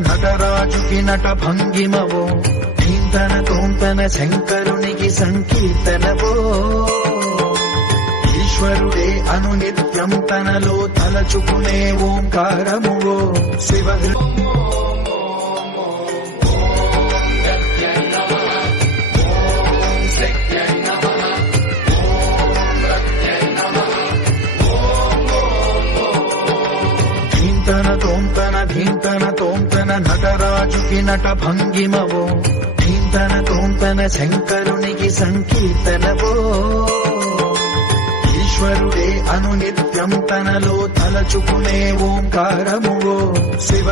నటరాజుకి నట భంగిమవో ధీంతన తోంతన శంకరునికి సంకీర్తనవో ఈశ్వరుడే అనునిత్యం తనలో తలచుకునే ఓంకారమువో శివ ధీంతన తోంతన నటరాజుకి నట భంగిమవో ధీంతన తోంతన శంకరునికి సంకీర్తనవో ఈశ్వరుడే అనునిత్యం తనలో తలచుకునే ఓంకారమువో శివ